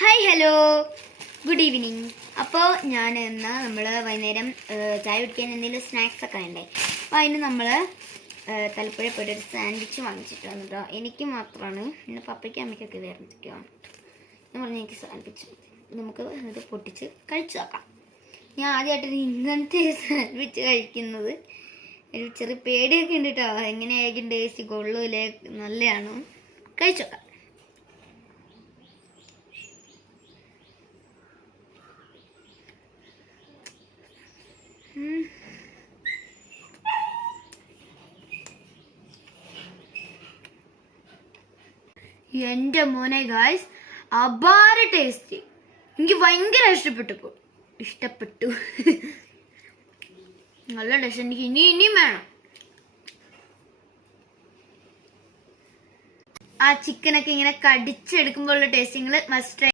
Hi hello good evening. അപ്പോൾ ഞാൻ എന്നാൽ നമ്മൾ വൈകുന്നേരം ചായ കുടിക്കാൻ എന്തെങ്കിലും സ്നാക്സ് ഒക്കെ വേണ്ടേ. അപ്പോൾ അതിന് നമ്മൾ തലപ്പുഴ പോയിട്ട് ഒരു സാൻഡ്വിച്ച് വാങ്ങിച്ചിട്ട് വന്നിട്ടോ. എനിക്ക് മാത്രമാണ്, പിന്നെ പപ്പയ്ക്കും അമ്മയ്ക്കൊക്കെ വേറെ എന്തൊക്കെയാണ്. ഞാൻ പറഞ്ഞു എനിക്ക് സാൻഡ്വിച്ച് നമുക്ക് ഇത് പൊട്ടിച്ച് കഴിച്ചു നോക്കാം. ഞാൻ ആദ്യമായിട്ടൊരു ഇങ്ങനത്തെ സാൻഡ്വിച്ച് കഴിക്കുന്നത്. ഒരു ചെറിയ പേടിയൊക്കെ ഉണ്ട് കേട്ടോ, എങ്ങനെയായിരിക്കും ടേസ്റ്റ്, കൊള്ളൂലേ, നല്ലതാണോ, കഴിച്ചു നോക്കാം. എൻ്റെ മോനെ ഗായ്സ്, അപാര ടേസ്റ്റ്. എനിക്ക് ഭയങ്കര ഇഷ്ടപ്പെട്ടു. നല്ല ടേസ്റ്റ്. എനിക്ക് ഇനിയും വേണം. ആ ചിക്കനൊക്കെ ഇങ്ങനെ കടിച്ചെടുക്കുമ്പോഴുള്ള ടേസ്റ്റ് നിങ്ങൾ മസ്റ്റ് ട്രൈ.